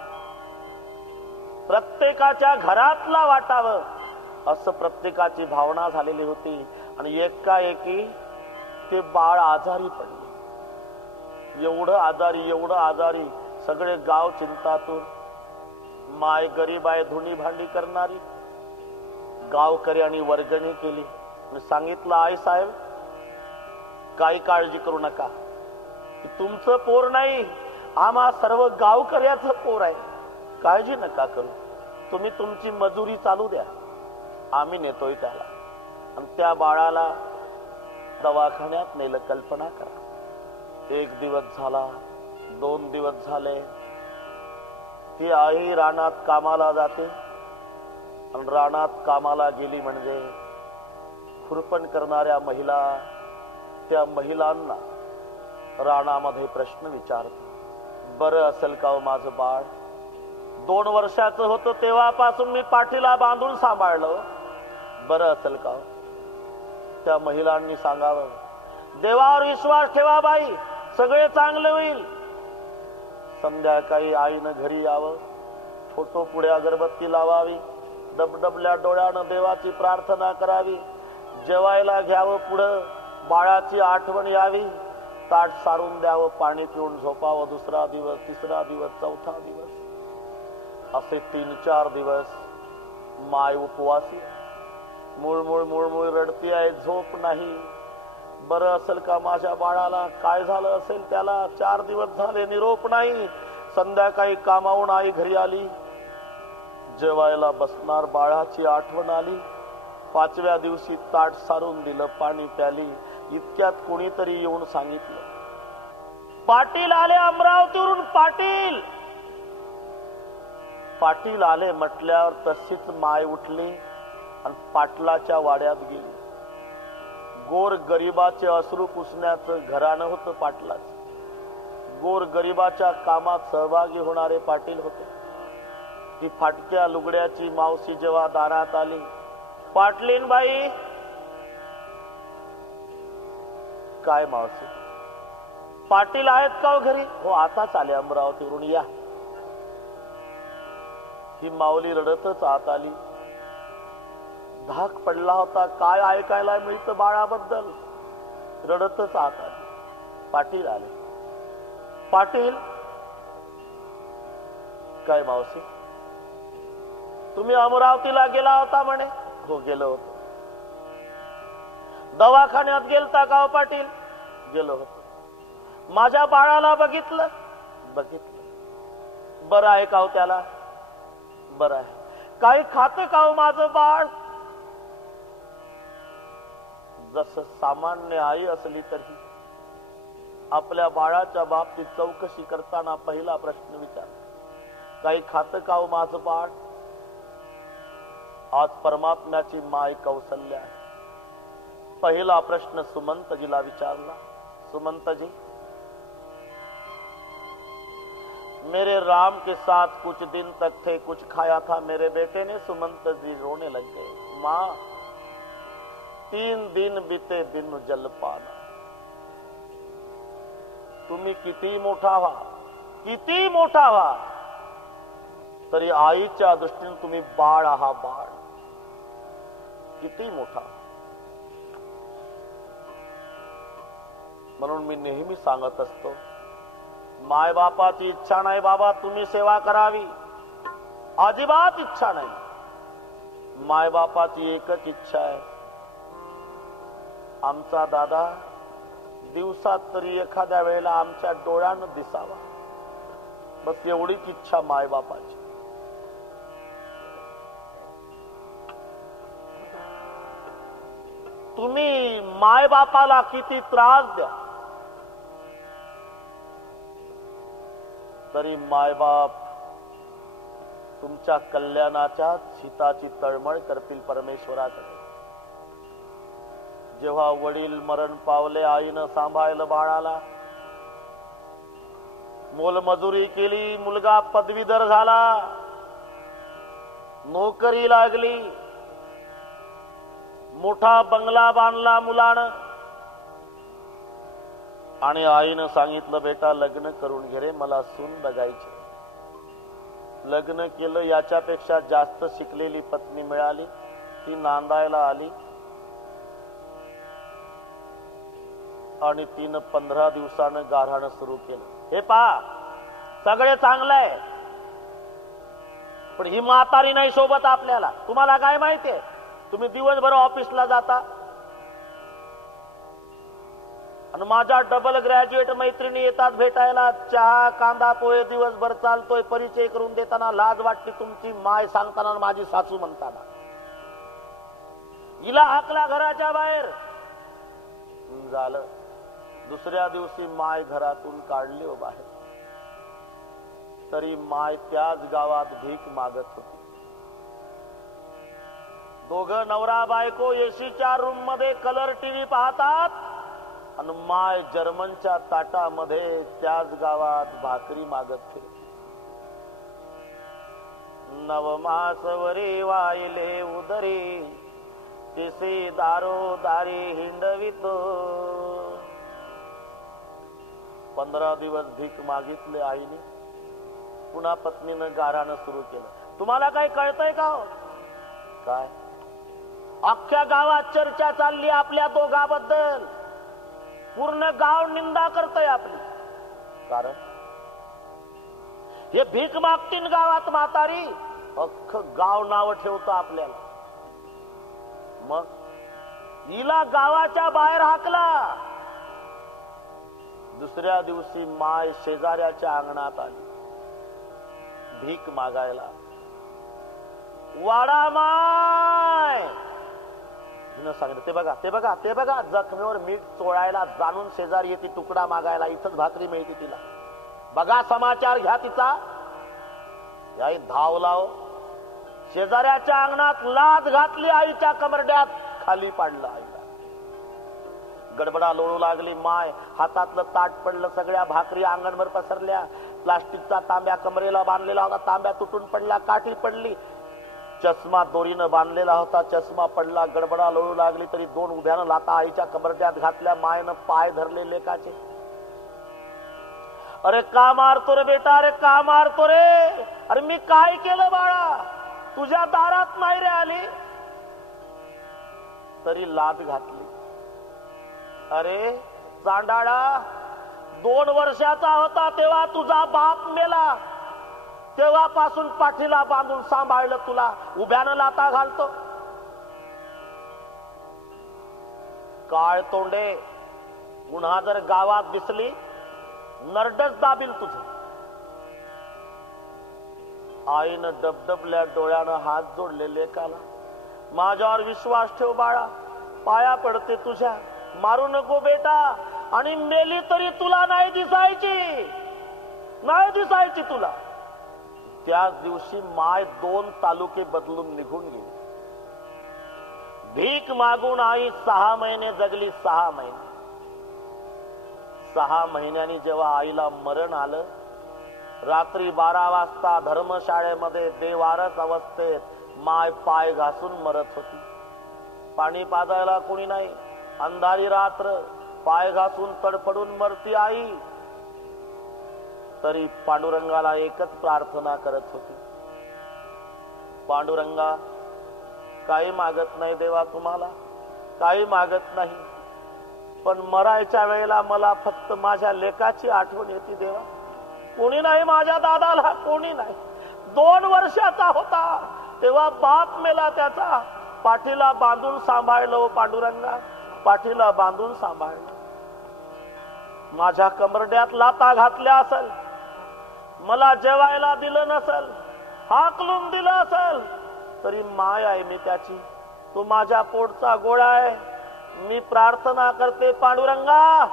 प्रत्येकाच्या घरातला वाटावं असं प्रत्येकाची भावना झालेली होती. आणि एकाएकी ते बाळ आजारी पडले. एवढं आजारी, सगळे गाव चिंतातूर. माय गरीब आहे, धुणी भांडी करणारी. गावकऱ्यांनी वर्गणी केली. सांगितलं, आई साहेब काही काळजी करू नका, तुमचं पोर नाही, आम्हा सर्व गावकऱ्याचं पोर आहे, काळजी नका करू, तुम्ही तुमची मजुरी चालू द्या, आम्ही नेतोय त्याला. आणि त्या बाळाला दवाखान्यात नेलं. कल्पना करा, 1 दिवस झाला, 2 दिवस झाले, ती आई रानात कामाला जाते. आणि रानात कामाला गेली म्हणजे खुरपण करणाऱ्या महिला त्या महिलांना रानामध्ये प्रश्न विचारते, बरं असेल का हो माझं बाळ? 2 वर्षाचं होतं तेव्हापासून मी पाठीला बांधून सांभाळलं, बरं असेल का? त्या महिलांनी सांगावं, देवावर विश्वास ठेवा बाई, सगळे चांगले होईल. संध्याकाळी आईनं घरी यावं, फोटो पुढे अगरबत्ती लावावी, डबडबल्या डोळ्यानं देवाची प्रार्थना करावी, जेवायला घ्यावं, पुढं बाळाची आठवण यावी, ताट सारून द्यावं, पाणी पिऊन झोपावं. 2रा दिवस, 3रा दिवस, 4था दिवस, असे 3-4 दिवस माय उपवासी, मुळमुळ रडती आहे, झोप नाही. बरं असेल का माझ्या बाळाला? काय झालं असेल त्याला? 4 दिवस झाले, निरोप नाही. संध्याकाळी कामावून आई घरी आली, जेवायला बसणार, बाळाची आठवण आली. 5व्या दिवशी ताट सारून दिलं, पाणी प्याली. इतक्यात कोणीतरी येऊन सांगितलं, पाटील आले अमरावतीवरून. पाटील आले म्हटल्यावर तशीच माय उठली आणि पाटलाच्या वाड्यात गेली. गोर गरिबाचे अश्रू पुसण्याचं घराणं होतं पाटलाचं. गोर गरिबाच्या कामात सहभागी होणारे पाटील होते. ती फाटक्या लुगड्याची मावशी जेव्हा दारात आली, पाटलीन बाई. काय मावशी? पाटील आहेत का घरी? हो आताच आले अमरावतीवरून, या. ही माऊली रडतच आत आली. धाक पडला होता, काय ऐकायला मिळतं बाळाबद्दल, रडतच आत आली. पाटील आले. पाटील, काय मावशी तुम्ही अमरावतीला गेला होता म्हणे? हो गेलो होतो. दवाखान्यात गेलता का हो पाटील? गेलो होतो. माझ्या बाळाला बघितलं. बरं आहे का हो त्याला? बरं आहे. काही खातं का हो माझं बाळ? जसं सामान्य आई असली तरी आपल्या बाळाच्या बाबतीत चौकशी करताना पहिला प्रश्न विचार, काही खातं का हो माझं बाळ? आज परमात्म्याची माय कौसल्या पहिला प्रश्न सुमंतजीला विचारला. सुमंतजी, मेरे राम के साथ कुछ दिन तक थे, कुछ खाया था मेरे बेटे ने. सुमंत जी रोने लग गए. मां, 3 दिन बीते बिन जलपाना. तुम्ही किती मोठा व्हा तरी आईच्या दृष्टीने तुम्ही बाळ आहात. बाळ किती मोठा. म्हणून मी नेहमी सांगत असतो, माय बापाची इच्छा नाही बाबा तुम्ही सेवा करावी, अजिबात इच्छा नाही. माय बापाची एकच इच्छा आहे, आमचा दादा दिवसात तरी एखाद्या वेळेला आमच्या डोळ्यानं दिसावा. बस एवढीच इच्छा माय बापाची. तुम्ही माय बापाला किती त्रास द्या तरी मायबाप तुमच्या कल्याणाच्या हिताची तळमळ करतील परमेश्वराकडे. जेव्हा वडील मरण पावले, आईनं सांभाळलं बाळाला, मोलमजुरी केली, मुलगा पदवीधर झाला, नोकरी लागली, मोठा बंगला बांधला मुलानं, आणि आईनं सांगितलं बेटा लग्न करून घे रे, मला सून बघायची. लग्न केलं. याच्यापेक्षा जास्त शिकलेली पत्नी मिळाली, ती नांदायला आली आणि तिनं 15 दिवसानं गारहाणं सुरू केलं. हे पहा सगळे चांगलं आहे, पण ही म्हातारी नाही सोबत आपल्याला. तुम्हाला काय माहितीये, तुम्ही दिवसभर ऑफिसला जाता आणि माझ्या डबल ग्रॅज्युएट मैत्रिणी येतात भेटायला, चहा कांदा पोहे दिवसभर चालतोय, परिचय करून देताना लाज वाटली तुमची माय सांगताना, माझी सासू म्हणताना. हिला हाकला घराच्या बाहेर. झालं. दुसऱ्या दिवशी माय घरातून काढली हो बाहेर, तरी माय त्याच गावात भीक मागत होती. दोघं नवरा बायको एसीच्या रूम मध्ये कलर टीव्ही पाहतात आणि माय जर्मनच्या ताटामध्ये त्याच गावात भाकरी मागत फिरते. नवमासवरी वाहिले उदरी, तिसे दारोदारी हिंडवितो. 15 दिवस भीक मागितले आईने. पुन्हा पत्नीनं गाराणं सुरू केलं. तुम्हाला काय कळतंय का हो? काय अख्ख्या गावात चर्चा चालली आपल्या दोघाबद्दल. पूर्ण गाव निंदा करतय आपली. कारण हे भीक मागतीन गावात म्हातारी, अख्खं गाव नाव ठेवतं आपल्याला. मग हिला गावाच्या बाहेर हाकला. दुसऱ्या दिवशी माय शेजाऱ्याच्या अंगणात आली भीक मागायला. वाडा माय सांगितलं, ते बघा जखमीवर मीठ चोळायला जाणून शेजारी येते तुकडा मागायला, इथंच भाकरी मिळते तिला. बघा समाचार घ्या तिचा. याई धावला हो. शेजाऱ्याच्या अंगणात लाद घातली, आईच्या कमरड्यात खाली पाडलं. आईला गडबडा लोळू लागली. माय हातातलं ताट पडलं, सगळ्या भाकरी अंगणभर पसरल्या. प्लास्टिकचा तांब्या कमरेला बांधलेला होता, तांब्या तुटून पडला, काठी पडली. चष्मा दोरीनं बांधलेला होता, चष्मा पडला. गडबडा लोळू लागली तरी 2 उभ्यानं लाता आईच्या कमरड्यात घातल्या. मायनं पाय धरले लेकाचे. अरे का मारतो रे बेटा, अरे का मारतो रे? अरे मी काय केलं बाळा, तुझ्या दारात नाही रे आली तरी लाद घातली. अरे चांडाळा, 2 वर्षाचा होता तेव्हा तुझा बाप मेला, तेव्हापासून पाठीला बांधून सांभाळलं तुला, उभ्यानं लाता घालतो. काळ तोंडे, पुन्हा जर गावात दिसली नरडच दाबील तुझं. आईनं डबडबल्या डोळ्यानं हात जोडले लेकाला. माझ्यावर विश्वास ठेव बाळा, पाया पडते तुझ्या, मारू नको बेटा. आणि मेली तरी तुला नाही दिसायची, नाही दिसायची तुला. त्याच दिवशी माय 2 तालुके बदलून निघून गेली. भीक मागून आई 6 महिने जगली. 6 महिने. 6 महिन्यांनी जेव्हा आईला मरण आलं, रात्री 12 वाजता धर्मशाळेमध्ये बेवारस अवस्थेत माय पाय घासून मरत होती. पाणी पाजायला कोणी नाही, अंधारी रात्र, पाय घासून तडफडून मरती आई. तरी पांडुरंगाला एकच प्रार्थना करत होती, पांडुरंगा काही मागत नाही देवा, तुम्हाला काही मागत नाही, पण मरायच्या वेळेला मला फक्त माझ्या लेकाची आठवण येते देवा. कोणी नाही माझ्या दादाला, कोणी नाही. 2 वर्षाचा होता तेव्हा बाप मेला त्याचा. पाठीला बांधून सांभाळलं पांडुरंगा, पाठीला बांधून सांभाळलं. माझ्या कमरड्यात लाता घातल्या असेल, मला जेवायला दिलं नसल, हाकलून दिलं असेल, तरी माय आहे मी त्याची. तो माझ्या पोटचा गोळा आहे. मी प्रार्थना करते पांडुरंगा,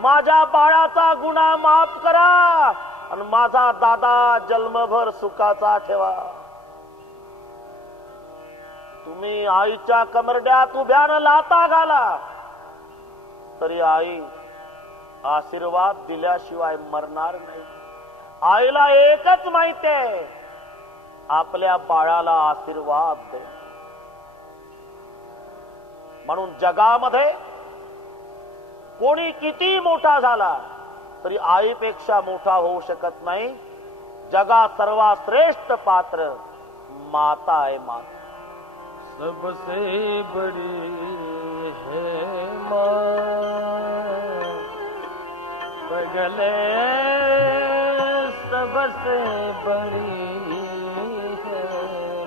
माझ्या बाळाचा गुन्हा माफ करा आणि माझा दादा जन्मभर सुखाचा ठेवा. तुम्ही आईच्या कमरड्यात उभ्यानं लाता घाला, तरी आई आशीर्वाद दिल्याशिवाय मरणार नाही. आईला एकच माहिती आहे, आपल्या बाळाला आशीर्वाद दे. म्हणून जगामध्ये कोणी किती मोठा झाला तरी आईपेक्षा मोठा होऊ शकत नाही. जगात सर्वात श्रेष्ठ पात्र माता आहे. माता सबसे बड़ी है माँ, पगले सबसे बड़ी है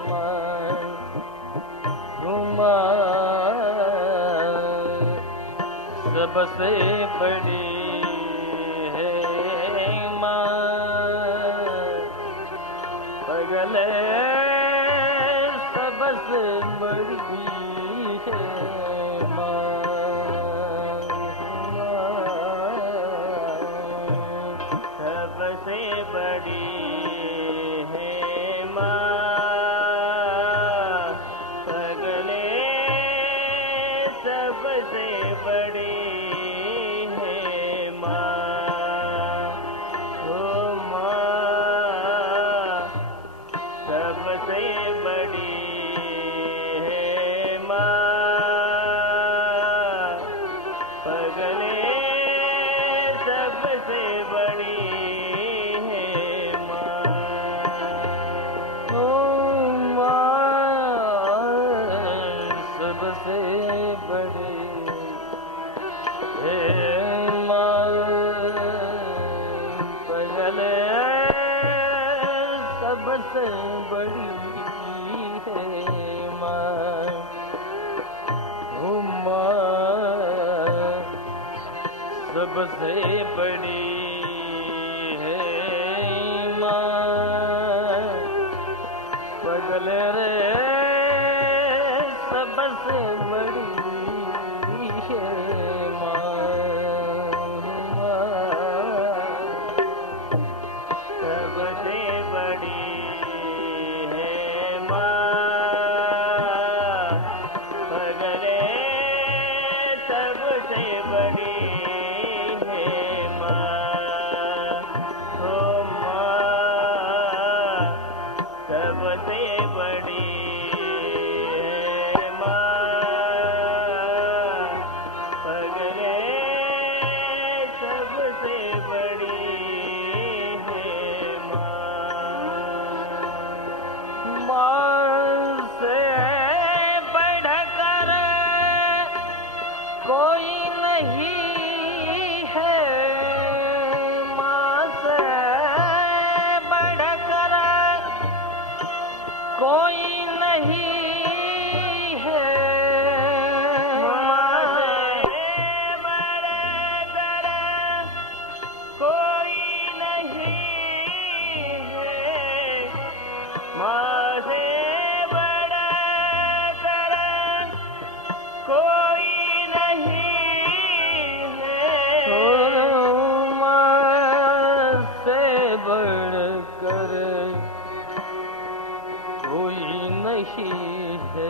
माँ, सबसे बड़ी है माँ, पगले सबसे बड़ी है माँ, सबसे बड़ी है माँ, पगले सबसे बड़ी सबसे बड़ी है माँ, सबसे बड़ी है माँ, पगले रे सबसे बड़ी है माँ, सबसे बड़ी है माँ, पगले सबसे बड़ी है माँ, हो माँ सबसे बड़ी है माँ, पगले सबसे बड़ी है माँ, माँ से बढ़कर कोई नहीं है, माँ से बढ़कर कोई नहीं है, माँ से बढ़कर नहीं है।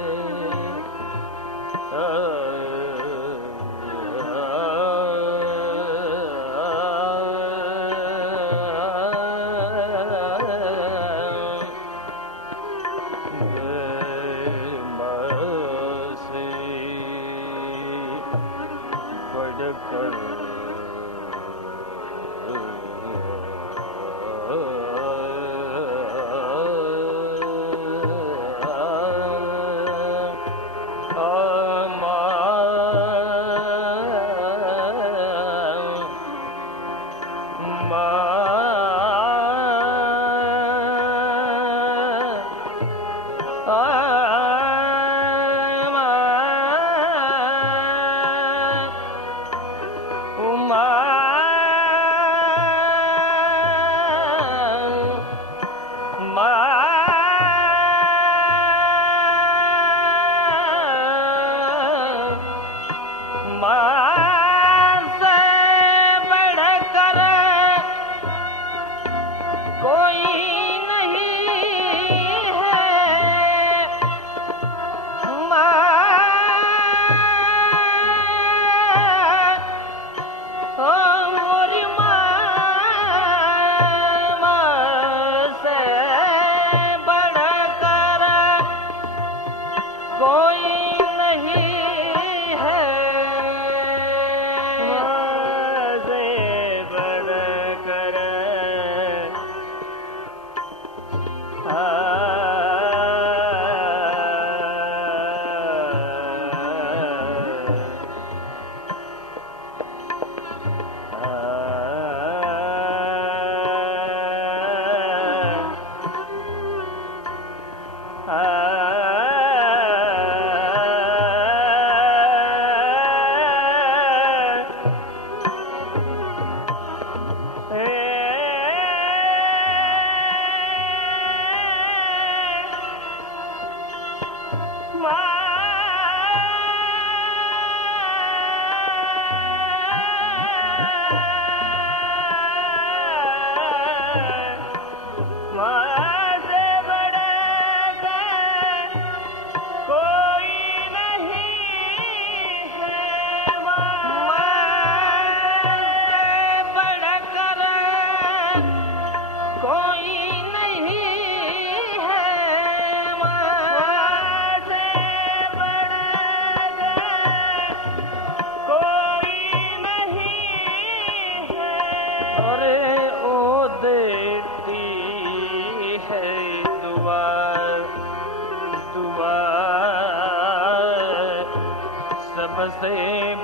सबसे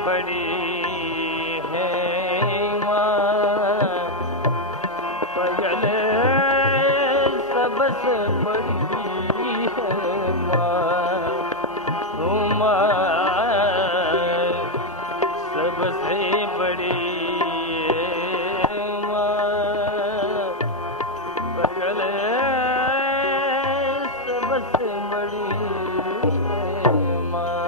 बड़ी है माँ पगल, सबसे बड़ी है माँ सबसे बड़ी है माँ पगल, सबसे बड़ी है माँ।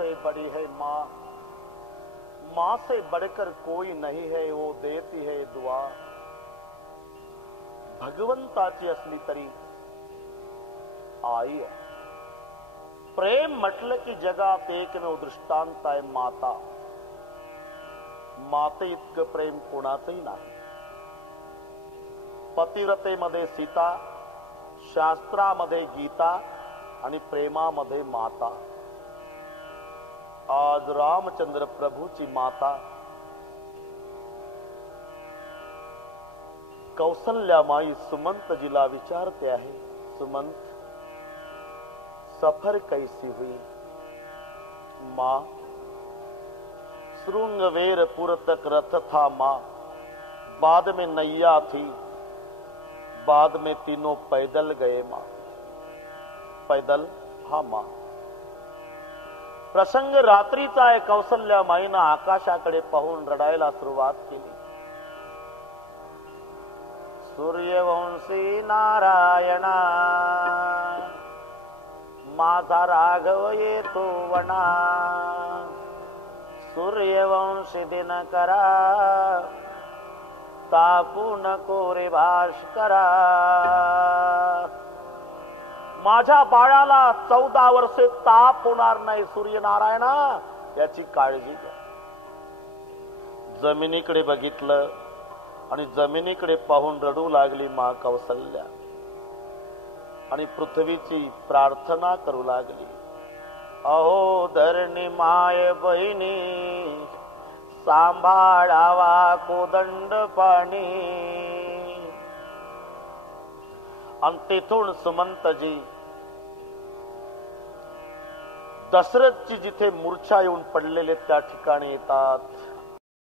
से बड़ी है माँ, माँ से बढ़कर कोई नहीं है, वो देती है दुआ. भगवंताची असली तरी आई आहे. प्रेम म्हटलं की जगात एकमेव दृष्टांत आहे माता. माते इतकं प्रेम कोणाचंही नाही. पतिव्रतेमध्ये सीता, शास्त्रामध्ये गीता आणि प्रेमामध्ये माता. आज रामचंद्र प्रभूची माता कौसल्यामाई सुमंतजीला विचारते आहे, सुमंत सफर कैसी हुई? माँ, श्रृंगवेरपुर तक रथ था माँ, बाद में नैया थी, बाद में तीनों पैदल गए माँ. पैदल? हा माँ. प्रसंग रात्रीचा आहे. कौसल्यामाईनं आकाशाकडे पाहून रडायला सुरुवात केली. सूर्यवंशी नारायणा, माझा राघव येतो वना. सूर्यवंशी दिनकरा, तापू नको रे भास्करा. माझ्या बाळाला 14 वर्षे ताप होणार नाही सूर्यनारायणा, याची काळजी घ्या. जमिनीकडे बघितलं आणि जमिनीकडे पाहून रडू लागली माँ कौसल्या आणि पृथ्वीची प्रार्थना करू लागली. अहो धरणी माय बहिणी, सांभाळावा कोदंड पाणी. आणि तेथून सुमंतजी दशरथजी जिथे मूर्छा येऊन पडलेले त्या ठिकाणी येतात.